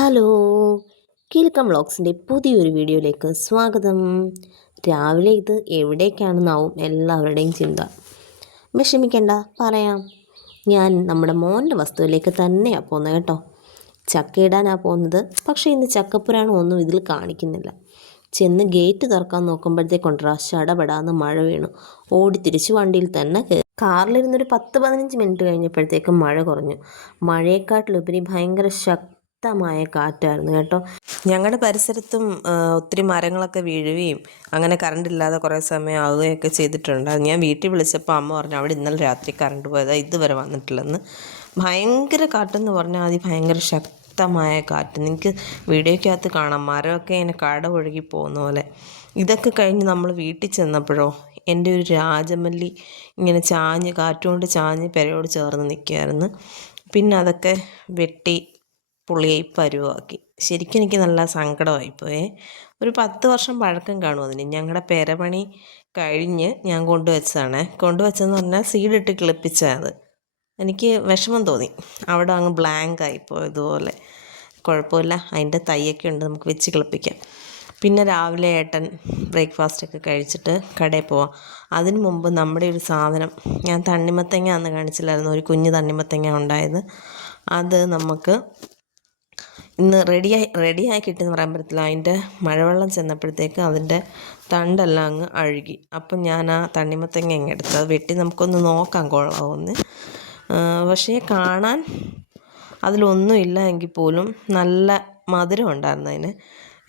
Hello കീൽക്കം വ്ളോഗ്സിന്റെ പുതിയൊരു വീഡിയോയിലേക്ക് സ്വാഗതം. രാവിലെ ഇത് എവിടേക്കാണെന്നാവും എല്ലാവരുടെയും ചിന്ത. വിഷമിക്കണ്ട പറയാം. ഞാൻ നമ്മുടെ മോന്റെ വസ്തുവിലേക്ക് തന്നെയാണ് പോകുന്നത് കേട്ടോ. ചക്ക ഇടാനാണ് പോകുന്നത്. പക്ഷേ ഇന്ന് ചക്കപ്പുരാണം ഒന്നും ഇതിൽ കാണിക്കുന്നില്ല. ചെന്ന് ഗേറ്റ് തുറക്കാൻ നോക്കുമ്പോഴത്തേക്കൊണ്ടറാ ശടപടാന്ന് മഴ വീണു. ഓടി തിരിച്ച് വണ്ടിയിൽ തന്നെ കയറി കാറിലിരുന്നൊരു പത്ത് പതിനഞ്ച് മിനിറ്റ് കഴിഞ്ഞപ്പോഴത്തേക്കും മഴ കുറഞ്ഞു. മഴയെക്കാട്ടിലുപരി ഭയങ്കര ശക്തമായ കാറ്റായിരുന്നു കേട്ടോ. ഞങ്ങളുടെ പരിസരത്തും ഒത്തിരി മരങ്ങളൊക്കെ വീഴുകയും അങ്ങനെ കറണ്ട് ഇല്ലാതെ കുറേ സമയം ആവുകയൊക്കെ ചെയ്തിട്ടുണ്ട്. ഞാൻ വീട്ടിൽ വിളിച്ചപ്പോൾ അമ്മ പറഞ്ഞു അവിടെ ഇന്നലെ രാത്രി കറണ്ട് പോയതാ ഇതുവരെ വന്നിട്ടില്ലെന്ന്. ഭയങ്കര കാറ്റെന്ന് പറഞ്ഞാൽ അതി ഭയങ്കര ശക്തമായ കാറ്റ്. നിങ്ങൾക്ക് വീഡിയോയ്ക്കകത്ത് കാണാം മരമൊക്കെ ഇങ്ങനെ കട ഒഴുകി പോകുന്ന പോലെ. ഇതൊക്കെ കഴിഞ്ഞ് നമ്മൾ വീട്ടിൽ ചെന്നപ്പോഴോ എന്റെ ഒരു രാജമല്ലി ഇങ്ങനെ ചാഞ്ഞ് കാറ്റുകൊണ്ട് ചാഞ്ഞ് പെരയോട് ചേർന്ന് നിൽക്കുകയായിരുന്നു പിന്നെ അതൊക്കെ വെട്ടി പുള്ളിയായി പരുവാക്കി. ശരിക്കും എനിക്ക് നല്ല സങ്കടമായിപ്പോയേ. ഒരു പത്ത് വർഷം പഴക്കം കാണും അതിന്. ഞങ്ങളുടെ പെരപണി കഴിഞ്ഞ് ഞാൻ കൊണ്ടുവച്ചതാണ്. കൊണ്ടുവച്ചതെന്ന് പറഞ്ഞാൽ സീഡിട്ട് കിളിപ്പിച്ചത് എനിക്ക് വിഷമം തോന്നി. അവിടെ അങ്ങ് ബ്ലാങ്ക് ആയിപ്പോയി ഇതുപോലെ. കുഴപ്പമില്ല. അതിന്റെ തൈയൊക്കെ ഉണ്ട്. നമുക്ക് വെച്ച് കിളിപ്പിക്കാം. പിന്നെ രാവിലെ ഏട്ടൻ ബ്രേക്ക്ഫാസ്റ്റ് ഒക്കെ കഴിച്ചിട്ട് കടയിൽ പോവാം. അതിന് മുമ്പ് നമ്മുടെ ഒരു സാധനം. ഞാൻ തണ്ണിമത്തങ്ങ അന്ന് കാണിച്ചില്ലായിരുന്നു. ഒരു കുഞ്ഞ് തണ്ണിമത്തങ്ങ ഉണ്ടായത്. അത് നമുക്ക് ഇന്ന് റെഡിയായി റെഡിയായി കിട്ടിയെന്ന് പറയാൻ പറ്റത്തില്ല. അതിന്റെ മഴവെള്ളം ചെന്നപ്പോഴത്തേക്ക് അതിന്റെ തണ്ടെല്ലാം അങ്ങ് അഴുകി. അപ്പം ഞാൻ ആ തണ്ണിമത്തങ്ങ അങ്ങ് എടുത്ത് അത് വെട്ടി നമുക്കൊന്ന് നോക്കാം കൊള്ളാമെന്ന് പക്ഷേ കാണാൻ അതിലൊന്നും ഇല്ല എങ്കിൽ പോലും നല്ല മധുരം ഉണ്ടായിരുന്നു അതിന്.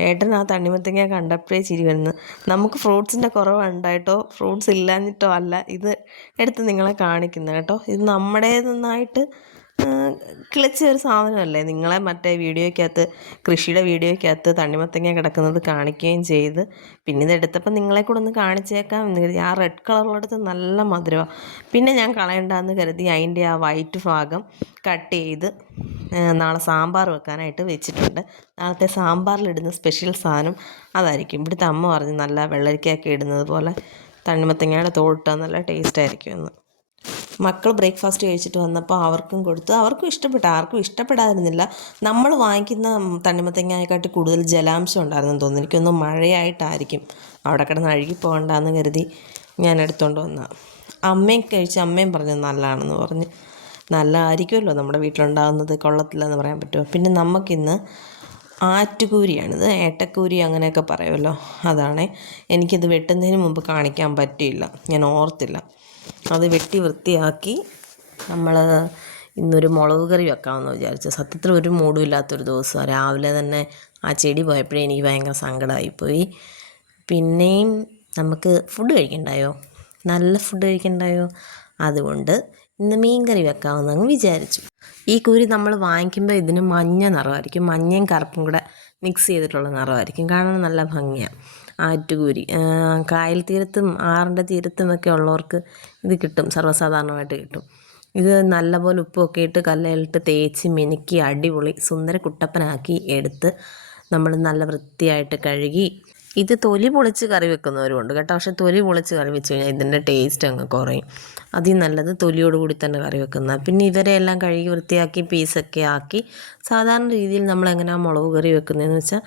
ഏട്ടൻ ആ തണ്ണിമത്തങ്ങ കണ്ടപ്പോഴേ ചിരി വരുന്നത് നമുക്ക് ഫ്രൂട്ട്സിന്റെ കുറവുണ്ടായിട്ടോ? ഫ്രൂട്ട്സ് ഇല്ലാഞ്ഞിട്ടോ അല്ല. ഇത് എടുത്ത് നിങ്ങളെ കാണിക്കുന്നത് കേട്ടോ. ഇത് നമ്മുടേതെന്നായിട്ട് കിളിച്ച ഒരു സാധനമല്ലേ? നിങ്ങളെ മറ്റേ വീഡിയോയ്ക്കകത്ത് കൃഷിയുടെ വീഡിയോയ്ക്കകത്ത് തണ്ണിമത്തങ്ങ കിടക്കുന്നത് കാണിക്കുകയും ചെയ്ത് പിന്നെ ഇതെടുത്തപ്പോൾ നിങ്ങളെ കൂടെ ഒന്ന് കാണിച്ചേക്കാം എന്ന് കരുതി. ആ റെഡ് കളറിലെടുത്ത് നല്ല മധുരമാണ് പിന്നെ ഞാൻ കളയണ്ടെന്ന് കരുതി അതിന്റെ ആ വൈറ്റ് ഭാഗം കട്ട് ചെയ്ത് നാളെ സാമ്പാർ വെക്കാനായിട്ട് വെച്ചിട്ടുണ്ട്. നാളത്തെ സാമ്പാറിലിടുന്ന സ്പെഷ്യൽ സാധനം അതായിരിക്കും. ഇവിടുത്തെ അമ്മ പറഞ്ഞു നല്ല വെള്ളരിക്കയൊക്കെ ഇടുന്നത് പോലെ തണ്ണിമത്തങ്ങയുടെ തോട്ടാൽ നല്ല ടേസ്റ്റ് ആയിരിക്കും എന്ന്. മക്കൾ ബ്രേക്ക്ഫാസ്റ്റ് കഴിച്ചിട്ട് വന്നപ്പോൾ അവർക്കും കൊടുത്തു അവർക്കും ഇഷ്ടപ്പെട്ടു. ആർക്കും ഇഷ്ടപ്പെടാതിരുന്നില്ല. നമ്മൾ വാങ്ങിക്കുന്ന തണ്ണിമത്തങ്ങയെക്കാട്ടി കൂടുതൽ ജലാംശം ഉണ്ടായിരുന്നു തോന്നുന്നു. എനിക്കൊന്ന് മഴയായിട്ടായിരിക്കും. അവിടെ കിടന്ന് അഴുകി പോകണ്ടെന്ന് കരുതി ഞാൻ എടുത്തുകൊണ്ട് വന്ന. അമ്മയും കഴിച്ച് അമ്മയും പറഞ്ഞു നല്ലതാണെന്ന് പറഞ്ഞ്. നല്ലതായിരിക്കുമല്ലോ നമ്മുടെ വീട്ടിലുണ്ടാകുന്നത്. കൊള്ളത്തില്ലെന്ന് പറയാൻ പറ്റുമോ? പിന്നെ നമുക്കിന്ന് ആറ്റുകൂരിയാണിത്. ഏട്ടക്കൂരി അങ്ങനെയൊക്കെ പറയുമല്ലോ. അതാണ്. എനിക്കിത് വെട്ടുന്നതിന് മുമ്പ് കാണിക്കാൻ പറ്റിയില്ല. ഞാൻ ഓർത്തില്ല. അത് വെട്ടി വൃത്തിയാക്കി നമ്മൾ ഇന്നൊരു മുളക് കറി വെക്കാമെന്ന് വിചാരിച്ചു. സത്യത്തിൽ ഒരു മൂടും ഇല്ലാത്തൊരു ദിവസം രാവിലെ തന്നെ ആ ചെടി പോയപ്പോഴേ എനിക്ക് ഭയങ്കര സങ്കടമായിപ്പോയി. പിന്നെയും നമുക്ക് ഫുഡ് കഴിക്കണ്ടായോ? നല്ല ഫുഡ് കഴിക്കണ്ടായോ? അതുകൊണ്ട് ഇന്ന് മീൻ കറി വെക്കാമെന്ന് അങ്ങ് വിചാരിച്ചു. ഈ കുരി നമ്മൾ വാങ്ങിക്കുമ്പോൾ ഇതിന് മഞ്ഞ നിറമായിരിക്കും. മഞ്ഞയും കറുപ്പും കൂടെ മിക്സ് ചെയ്തിട്ടുള്ള നിറമായിരിക്കും. കാണാൻ നല്ല ഭംഗിയാണ് ആറ്റുകൂരി കായൽ തീരത്തും ആറിന്റെ തീരത്തും ഒക്കെ ഉള്ളവർക്ക് ഇത് കിട്ടും. സർവസാധാരണമായിട്ട് കിട്ടും. ഇത് നല്ലപോലെ ഉപ്പൊക്കെ ഇട്ട് കല്ലയിലിട്ട് തേച്ച് മിനുക്കി അടിപൊളി സുന്ദര കുട്ടപ്പനാക്കി എടുത്ത് നമ്മൾ നല്ല വൃത്തിയായിട്ട് കഴുകി ഇത് തൊലി പൊളിച്ച് കറി വെക്കുന്നവരുമുണ്ട് കേട്ടോ. പക്ഷെ തൊലി പൊളിച്ച് കറി വെച്ച് കഴിഞ്ഞാൽ ഇതിന്റെ ടേസ്റ്റ് അങ്ങ് കുറയും. അതിൽ നല്ലത് തൊലിയോട് കൂടി തന്നെ കറി വെക്കുന്ന. പിന്നെ ഇവരെ എല്ലാം കഴുകി വൃത്തിയാക്കി പീസൊക്കെ ആക്കി സാധാരണ രീതിയിൽ നമ്മൾ എങ്ങനെയാ മുളക് കറി വെക്കുന്നതെന്ന് വെച്ചാൽ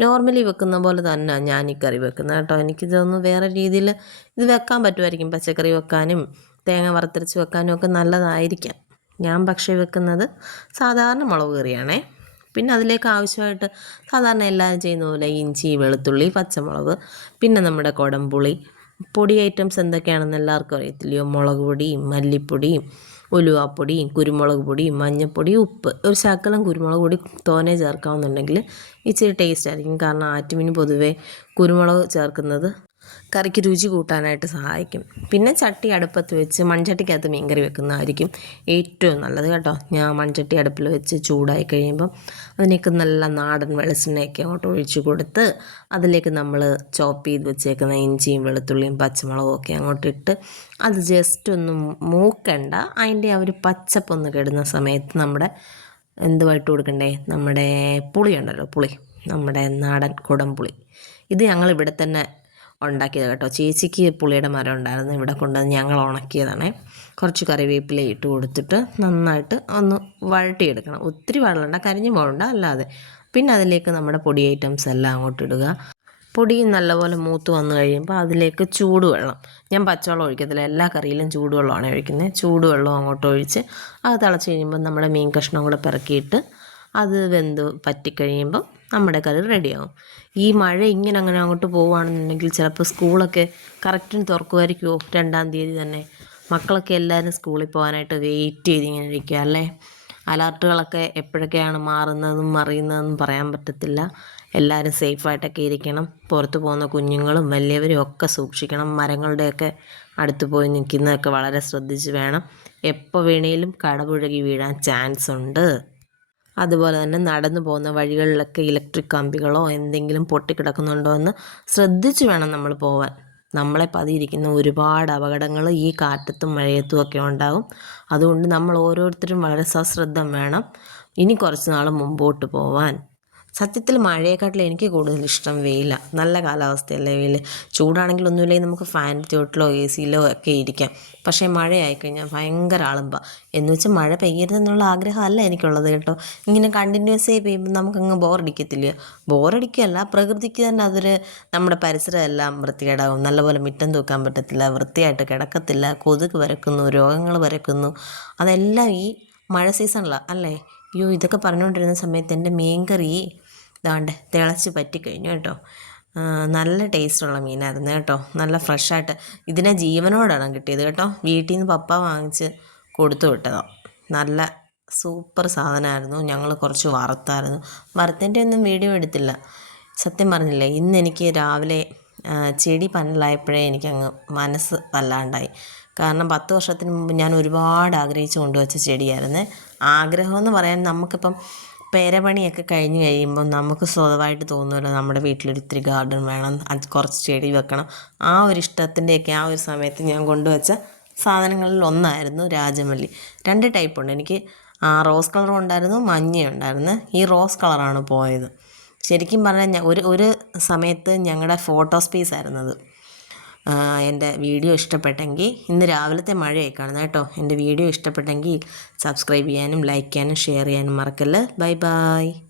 നോർമലി വെക്കുന്ന പോലെ തന്നെ ഞാൻ ഈ കറി വെക്കുന്നത് കേട്ടോ. എനിക്കിതൊന്ന് വേറെ രീതിയിൽ ഇത് വെക്കാൻ പറ്റുമായിരിക്കും. പച്ചക്കറി വെക്കാനും തേങ്ങ വറുത്തരച്ച് വെക്കാനും ഒക്കെ നല്ലതായിരിക്കാം. ഞാൻ പക്ഷേ വെക്കുന്നത് സാധാരണ മുളക് കറിയാണേ. പിന്നെ അതിലേക്ക് ആവശ്യമായിട്ട് സാധാരണ എല്ലാവരും ചെയ്യുന്ന പോലെ ഇഞ്ചി വെളുത്തുള്ളി പച്ചമുളക് പിന്നെ നമ്മുടെ കുടംപുളി. പൊടി ഐറ്റംസ് എന്തൊക്കെയാണെന്ന് എല്ലാവർക്കും അറിയത്തില്ലയോ? മുളക് പൊടിയും മല്ലിപ്പൊടിയും ഉലുവാപ്പൊടിയും കുരുമുളക് പൊടിയും മഞ്ഞൾപ്പൊടി ഉപ്പ്. ഒരു ശകലം കുരുമുളക് പൊടി തോനെ ചേർക്കാമെന്നുണ്ടെങ്കിൽ ഇച്ചിരി ടേസ്റ്റ് ആയിരിക്കും. കാരണം ആറ്റുമീൻ പൊതുവേ കുരുമുളക് ചേർക്കുന്നത് കറിക്ക് രുചി കൂട്ടാനായിട്ട് സഹായിക്കും. പിന്നെ ചട്ടി അടുപ്പത്ത് വെച്ച് മൺചട്ടിക്കകത്ത് മീൻകറി വെക്കുന്നതായിരിക്കും ഏറ്റവും നല്ലത് കേട്ടോ. ഞാൻ മൺചട്ടി അടുപ്പിൽ വെച്ച് ചൂടായി കഴിയുമ്പം അതിലേക്ക് നല്ല നാടൻ വെളിച്ചെണ്ണയൊക്കെ അങ്ങോട്ട് ഒഴിച്ച് കൊടുത്ത് അതിലേക്ക് നമ്മൾ ചോപ്പ് ചെയ്ത് വെച്ചേക്കുന്ന ഇഞ്ചിയും വെളുത്തുള്ളിയും പച്ചമുളകും ഒക്കെ അങ്ങോട്ട് ഇട്ട് അത് ജസ്റ്റ് ഒന്ന് മൂക്കണ്ട. അതിന്റെ ആ ഒരു പച്ചപ്പൊന്ന് കെടുന്ന സമയത്ത് നമ്മുടെ എന്തുമായിട്ട് കൊടുക്കണ്ടേ? നമ്മുടെ പുളിയുണ്ടല്ലോ പുളി. നമ്മുടെ നാടൻ കുടംപുളി ഇത് ഞങ്ങൾ ഇവിടെ തന്നെ ഉണ്ടാക്കിയത് കേട്ടോ. ചേച്ചിക്ക് പുളിയുടെ മരം ഉണ്ടായിരുന്നു. ഇവിടെ കൊണ്ടുവന്ന് ഞങ്ങൾ ഉണക്കിയതാണേ. കുറച്ച് കറിവേപ്പില ഇട്ട് കൊടുത്തിട്ട് നന്നായിട്ട് ഒന്ന് വഴട്ടിയെടുക്കണം ഒത്തിരി വെള്ളമുണ്ട കരിഞ്ഞു പോകണ്ട അല്ലാതെ. പിന്നെ അതിലേക്ക് നമ്മുടെ പൊടി ഐറ്റംസ് എല്ലാം അങ്ങോട്ട് ഇടുക. പൊടി നല്ലപോലെ മൂത്ത് വന്നു കഴിയുമ്പോൾ അതിലേക്ക് ചൂടുവെള്ളം. ഞാൻ പച്ചവെള്ളം ഒഴിക്കത്തില്ല. എല്ലാ കറിയിലും ചൂടുവെള്ളമാണ് ഒഴിക്കുന്നത്. ചൂടുവെള്ളം അങ്ങോട്ട് ഒഴിച്ച് അത് തിളച്ച് കഴിയുമ്പോൾ നമ്മുടെ മീൻ കഷ്ണം കൂടെ പിറക്കിയിട്ട് അത് വെന്ത് പറ്റിക്കഴിയുമ്പം നമ്മുടെ കറി റെഡിയാവും. ഈ മഴ ഇങ്ങനെ അങ്ങനെ അങ്ങോട്ട് പോവുകയാണെന്നുണ്ടെങ്കിൽ ചിലപ്പോൾ സ്കൂളൊക്കെ കറക്റ്റിന് തുറക്കുമായിരിക്കുമോ രണ്ടാം തീയതി തന്നെ. മക്കളൊക്കെ എല്ലാവരും സ്കൂളിൽ പോകാനായിട്ട് വെയിറ്റ് ചെയ്ത് ഇങ്ങനെ ഇരിക്കുക അല്ലേ? അലർട്ടുകളൊക്കെ എപ്പോഴൊക്കെയാണ് മാറുന്നതെന്നും മറിയുന്നതെന്നും പറയാൻ പറ്റത്തില്ല. എല്ലാവരും സേഫായിട്ടൊക്കെ ഇരിക്കണം. പുറത്തു പോകുന്ന കുഞ്ഞുങ്ങളും വലിയവരും ഒക്കെ സൂക്ഷിക്കണം. മരങ്ങളുടെയൊക്കെ അടുത്ത് പോയി നിൽക്കുന്നതൊക്കെ വളരെ ശ്രദ്ധിച്ച് വേണം. എപ്പോൾ വേണേലും കടപുഴകി വീഴാൻ ചാൻസ് ഉണ്ട്. അതുപോലെ തന്നെ നടന്നു പോകുന്ന വഴികളിലൊക്കെ ഇലക്ട്രിക് കമ്പികളോ എന്തെങ്കിലും പൊട്ടിക്കിടക്കുന്നുണ്ടോ എന്ന് ശ്രദ്ധിച്ച് വേണം നമ്മൾ പോവാൻ. നമ്മളെ പതിയിരിക്കുന്ന ഒരുപാട് അപകടങ്ങൾ ഈ കാറ്റത്തും മഴയത്തും ഒക്കെ ഉണ്ടാകും. അതുകൊണ്ട് നമ്മൾ ഓരോരുത്തരും വളരെ സശ്രദ്ധം വേണം. ഇനി കുറച്ച് നാൾ മുമ്പോട്ട് പോവാൻ. സത്യത്തിൽ മഴയെക്കാട്ടിൽ എനിക്ക് കൂടുതൽ ഇഷ്ടം വെയിലാണ് നല്ല കാലാവസ്ഥയല്ലേ വെയിൽ ചൂടാണെങ്കിൽ ഒന്നുമില്ലെങ്കിൽ നമുക്ക് ഫാൻ ചോട്ടിലോ എ സിയിലോ ഒക്കെ ഇരിക്കാം. പക്ഷേ മഴയായി കഴിഞ്ഞാൽ ഭയങ്കര ആളുമ്പ. എന്ന് വെച്ചാൽ മഴ പെയ്യരുതെന്നുള്ള ആഗ്രഹമല്ല എനിക്കുള്ളത് കേട്ടോ. ഇങ്ങനെ കണ്ടിന്യൂസ് ആയി പെയ്യുമ്പോൾ നമുക്കങ്ങ് ബോറടിക്കത്തില്ല. ബോറടിക്കുകയല്ല പ്രകൃതിക്ക് തന്നെ അതൊരു നമ്മുടെ പരിസരം എല്ലാം വൃത്തികേടാകും. നല്ലപോലെ മിറ്റം തൂക്കാൻ പറ്റത്തില്ല വൃത്തിയായിട്ട് കിടക്കത്തില്ല കൊതുക് വരക്കുന്നു രോഗങ്ങൾ വരക്കുന്നു അതെല്ലാം ഈ മഴ സീസണിലാണ് അല്ലേ? അയ്യോ ഇതൊക്കെ പറഞ്ഞുകൊണ്ടിരുന്ന സമയത്ത് എന്റെ മീൻ കറി ഇതാണ്ട് തിളച്ച് പറ്റിക്കഴിഞ്ഞു കേട്ടോ. നല്ല ടേസ്റ്റുള്ള മീനായിരുന്നു കേട്ടോ. നല്ല ഫ്രഷായിട്ട് ഇതിനെ ജീവനോടാണ് കിട്ടിയത് കേട്ടോ. വീട്ടിൽ നിന്ന് പപ്പ വാങ്ങിച്ച് കൊടുത്തു വിട്ടതോ. നല്ല സൂപ്പർ സാധനമായിരുന്നു. ഞങ്ങൾ കുറച്ച് വറുത്തായിരുന്നു. വറുത്തിന്റെ ഒന്നും വീഡിയോ എടുത്തില്ല. സത്യം പറഞ്ഞില്ലേ ഇന്ന് എനിക്ക് രാവിലെ ചെടി പനലായപ്പോഴേ എനിക്കങ്ങ് മനസ്സ് വല്ലാണ്ടായി. കാരണം പത്ത് വർഷത്തിന് മുമ്പ് ഞാൻ ഒരുപാട് ആഗ്രഹിച്ച് കൊണ്ടുവച്ച ചെടിയായിരുന്നു. ആഗ്രഹമെന്ന് പറയാൻ നമുക്കിപ്പം പേരപണിയൊക്കെ കഴിഞ്ഞ് കഴിയുമ്പോൾ നമുക്ക് സ്വതവായിട്ട് തോന്നുമല്ലോ നമ്മുടെ വീട്ടിലൊരു ഇത്തിരി ഗാർഡൻ വേണം അത് കുറച്ച് ചെടി വെക്കണം. ആ ഒരു ഇഷ്ടത്തിന്റെയൊക്കെ ആ ഒരു സമയത്ത് ഞാൻ കൊണ്ടുവച്ച സാധനങ്ങളിൽ ഒന്നായിരുന്നു രാജമല്ലി. രണ്ട് ടൈപ്പുണ്ട്. എനിക്ക് റോസ് കളറും ഉണ്ടായിരുന്നു മഞ്ഞയും ഉണ്ടായിരുന്നു. ഈ റോസ് കളറാണ് പോയത്. ശരിക്കും പറഞ്ഞാൽ ഒരു ഒരു സമയത്ത് ഞങ്ങളുടെ ഫോട്ടോ സ്പേസ് ആയിരുന്നത്. എന്റെ വീഡിയോ ഇഷ്ടപ്പെട്ടെങ്കിൽ ഇന്ന് രാവിലത്തെ മഴയായി കാണുന്നത് കേട്ടോ. എന്റെ വീഡിയോ ഇഷ്ടപ്പെട്ടെങ്കിൽ സബ്സ്ക്രൈബ് ചെയ്യാനും ലൈക്ക് ചെയ്യാനും ഷെയർ ചെയ്യാനും മറക്കല്ല്. Bye bye